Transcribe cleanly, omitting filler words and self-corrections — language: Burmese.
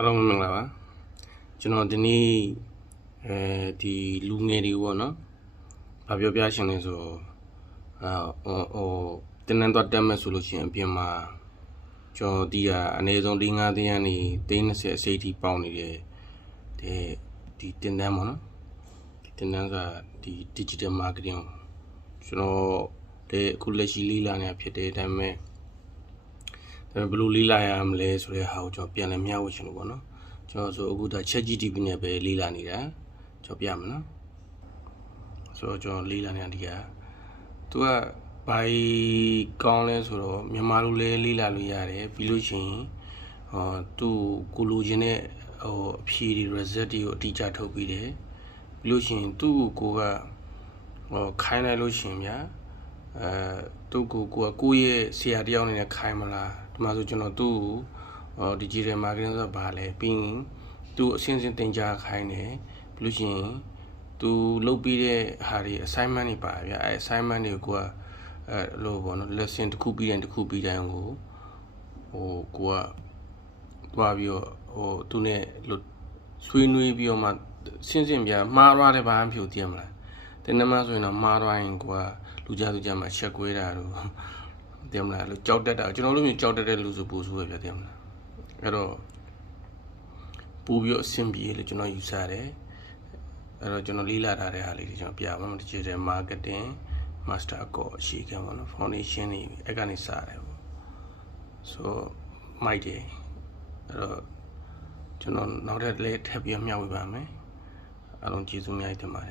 အားလုံးမင်္ဂလာပါကျွန်တော်ဒီနေ့ဒီလူငယ်တွေပေါ့နော်ဘာပြောပြရှင်လဲဆိုတင်းနှန်းသွားတက်မဲ့ဆိုလို့ရှိရင်အပြင်မှာကျွန်တော်ဒီကအနည်းဆုံး4-5သိန်းကနေ30အစိတ်ထိပေါင်နေတယ်ဒီတင်းနှန်းပေါ့နော်ဒီတင်းနှန်းကဒီ digital marketing ကျွန်တော်အခုလက်ရှိလေးလာနေတာဖြစ်တယ်ဒါပေမဲ့ဘယ်လိုလေးလာရမလဲဆိုတဲ့ဟာကိုကျွန်တော်ပြန်လည်မျှဝေရှင်လို့ပေါ့နော်ကျွန်တော်ဆိုအခုဒါ ChatGPT နဲ့ပဲလေးလာနေတာကျွန်တော်ပြမယ်နော်ဆိုတော့ကျွန်တော်လေးလာနေတာဒီကသူကဘာကောင်းလဲဆိုတော့မြန်မာလိုလဲလေးလာလို့ရတယ်ပြီးလို့ရှိရင်သူ့ကိုလိုချင်တဲ့အဖြေတွေ result တွေကိုအတိအကျထုတ်ပြီးတယ်ပြီးလို့ရှိရင်သူ့ကိုကခိုင်းလိုက်လို့ရှိရင်ဗျာသူ့ကိုရဲ့ဆရာတယောက်အနေနဲ့ခိုင်းမလားဒီမှာဆိုကျွန်တော်သူ့ကိုdigital marketing ဆိုတာဘာလဲပြီးရင်သူအစဉ်စဉ်သင်ကြားခိုင်းတယ်ပြီးလို့ရှိရင်သူလုပ်ပြီးတဲ့ဟာတွေ assignment တွေပါဗျာအဲ assignment တွေကိုလို့ပေါ့နော် lesson တစ်ခုပြီးတိုင်းကိုကိုကသွားပြီးတော့သူနဲ့ဆွေးနွေးပြီးတော့မှစဉ်ဗျာမှားသွားတယ်ဘာမှမဖြစ်သိရမလားတင်နမဆိုရင်တော့မှားသွားရင်ကိုကလူကြမှာချက်ကွေးတာတို့သိမလားလို့ကြောက်တတ်တာကျွန်တော်တို့မျိုးကြောက်တတ်တဲ့လူဆိုပို့ဆိုးပဲဗျာသိမလားအဲ့တော့ပို့ပြီးတော့အဆင်ပြေလို့ကျွန်တော်ယူဆတယ်အဲ့တော့ကျွန်တော်လေးလာထားတဲ့ဟာလေးတွေကျွန်တော်ပြပါမယ် digital marketing master course အရှိခံပါတော့ foundation တွေအဲ့ကနေစတယ်ပေါ့ဆိုမိုက်တယ်အဲ့တော့ကျွန်တော်နောက်ထပ်လည်းထပ်ပြီးမျှဝေပါမယ်အားလုံးကျေးဇူးများတင်ပါတယ်